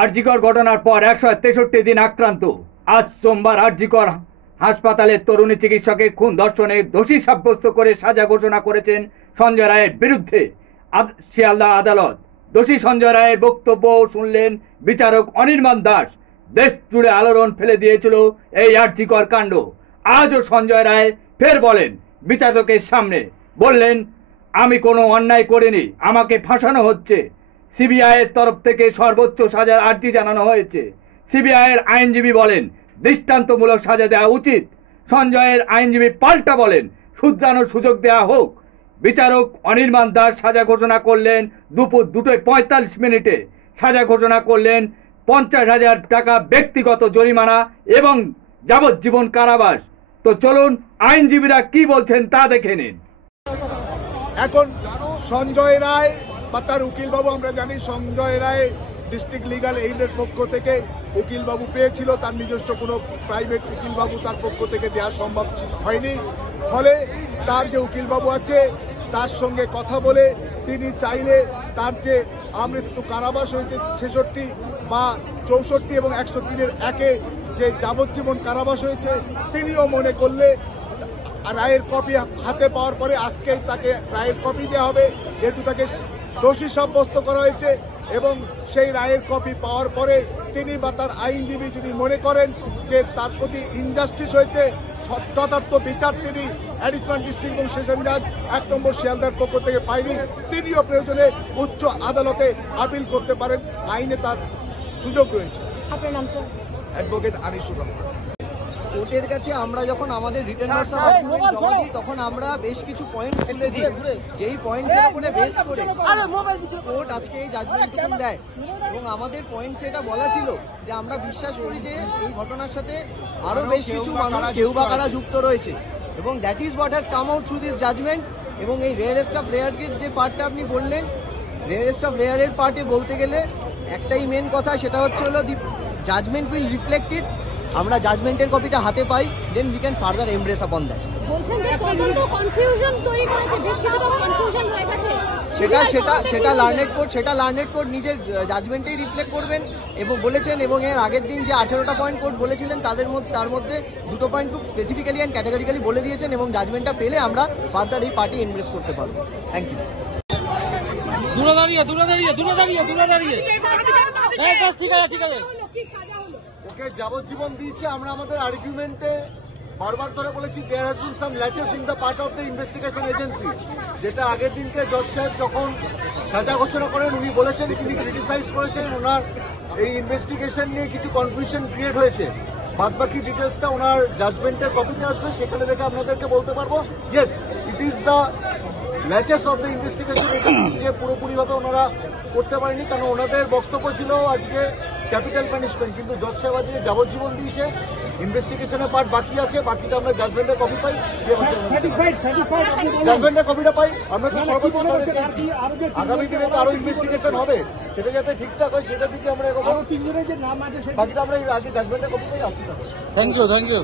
আরজিকর ঘটনার পর 163 দিন আক্রান্ত। আজ সোমবার আরজিকর হাসপাতালে তরুণী চিকিৎসকের খুন ধর্ষণে দোষী সাব্যস্ত করে সাজা ঘোষণা করেছেন সঞ্জয় রায়ের বিরুদ্ধে শিয়ালদা আদালত। দোষী সঞ্জয় রায়ের বক্তব্য শুনলেন বিচারক অনির্বাণ দাস। দেশ জুড়ে আলোড়ন ফেলে দিয়েছিল এই আরজিকর কাণ্ড। আজও সঞ্জয় রায় ফের বলেন বিচারকের সামনে, বললেন, আমি কোনো অন্যায় করিনি, আমাকে ফাঁসানো হচ্ছে। সিবিআইয়ের তরফ থেকে সর্বোচ্চ সাজার আর্জি জানানো হয়েছে। সিবিআইয়ের আইনজীবী বলেন দৃষ্টান্তমূলক সাজা দেওয়া উচিত। সঞ্জয়ের আইনজীবী পাল্টা বলেন শুধরানোর সুযোগ দেওয়া হোক। বিচারক অনির্বাণ দাস সাজা ঘোষণা করলেন দুপুর 2:45 সাজা ঘোষণা করলেন 50,000 টাকা ব্যক্তিগত জরিমানা এবং যাবজ্জীবন কারাবাস। তো চলুন আইনজীবীরা কি বলছেন তা দেখে নিন। এখন সঞ্জয় রায় বা তার উকিলবাবু, আমরা জানি সঞ্জয় রায় ডিস্ট্রিক্ট লিগাল এইডের পক্ষ থেকে উকিলবাবু পেয়েছিল, তার নিজস্ব কোনো প্রাইভেট উকিলবাবু তার পক্ষ থেকে দেওয়া সম্ভব হয়নি। ফলে তার যে উকিলবাবু আছে তার সঙ্গে কথা বলে তিনি চাইলে তার যে আমৃত্যু কারাবাস হয়েছে 66 বা 64 এবং 103-এর একে যে যাবজ্জীবন কারাবাস হয়েছে, তিনিও মনে করলে রায়ের কপি হাতে পাওয়ার পরে আজকেই তাকে রায়ের কপি দেওয়া হবে, যেহেতু তাকে দোষী সাব্যস্ত করা হয়েছে। এবং সেই রায়ের কপি পাওয়ার পরে তিনি বা তার আইনজীবী যদি মনে করেন যে তার প্রতি ইনজাস্টিস হয়েছে, যথার্থ বিচার তিনি অ্যাডিশনাল ডিস্ট্রিক্ট এবং সেশন জাজ 1 নম্বর শিয়ালদার পক্ষ থেকে পায়নি, তিনিও প্রয়োজনে উচ্চ আদালতে আপিল করতে পারেন। আইনে তার সুযোগ রয়েছে। আপনার নাম স্যার? অ্যাডভোকেট আনিসুর রহমান। কোর্টের কাছে আমরা যখন আমাদের রিটেন নোটস অফ আর্গুমেন্ট জমা দিই তখন আমরা বেশ কিছু পয়েন্ট তুলে দিই, যেই পয়েন্টের উপরে বেস করে কোর্ট আজকে এই জাজমেন্টটুকু দেয়। এবং আমাদের পয়েন্টস এটা বলা ছিল যে আমরা বিশ্বাস করি যে এই ঘটনার সাথে আরো বেশ কিছু মানুষ কেউ বা কারা যুক্ত রয়েছে, এবং that is what has come out through this judgment. এবং এই রেয়ারেস্ট অফ রেয়ারের যে পার্টটা আপনি বললেন, রেয়ারেস্ট অফ রেয়ারের পার্টে বলতে গেলে একটাই মেন কথা, সেটা হচ্ছে হলো the judgment will reflect it. আমরা জাজমেন্টের কপিটা হাতে পাই, then we can further embrace upon that. বলছেন যে তদন্ত কনফিউশন তৈরি করেছে, বেশ কিছুটা কনফিউশন হয়ে গেছে। সেটা লার্নেড কোর্ট নিজের জাজমেন্টেই রিফ্লেক্ট করবেন এবং বলেছেন। এবং এর আগের দিন যে 18টা পয়েন্ট কোর্ট বলেছিলেন তার মধ্যে 2টো পয়েন্ট খুব স্পেসিফিক্যালি অ্যান্ড ক্যাটাগরিক্যালি বলে দিয়েছেন, এবং জাজমেন্টটা পেলে আমরা ফার্দার এই পার্টি এমব্রেস করতে পারবো। Thank you. দূরে দাঁড়িয়ে ঠিক আছে। ওকে যাবজ্জীবন দিয়েছে। আমরা আমাদের আর্গুমেন্টে বারবার ধরে বলেছি there has been some laches in the part of the investigation agency, যেটা আগের দিনকে জজ সাহেব যখন সাজা ঘোষণা করেন উনি বলেছেন, তিনি ক্রিটিসাইজ করেছেন ওনার এই ইনভেস্টিগেশন নিয়ে কিছু কনফিউশন ক্রিয়েট হয়েছে। বাদবাকি ডিটেলসটা ওনার জাজমেন্টের কপিতে আসবে, সেখানে দেখে আপনাদেরকে বলতে পারবো yes it is the ল্যাচেস of the investigation agency, যে পুরোপুরিভাবে ওনারা করতে পারেনি, কারণ ওনাদের বক্তব্য ছিল আজকে ক্যাপিটাল পানিশমেন্ট, কিন্তু জজ সাহেব আজকে যাবজ্জীবন দিয়েছে। ইনভেস্টিগেশনের পার্ট বাকি আছে, বাকিটা আমরা জাজমেন্টের কপি পাই, জাজমেন্টের কপিটা পাই। আমরা তো সর্বোচ্চ আগামী দিনে আরো ইনভেস্টিগেশন হবে, সেটা যাতে ঠিকঠাক হয় সেটার দিকে আমরা বাকিটা আমরা আগে জাজমেন্টের কপি পাই। আসছি। Thank you.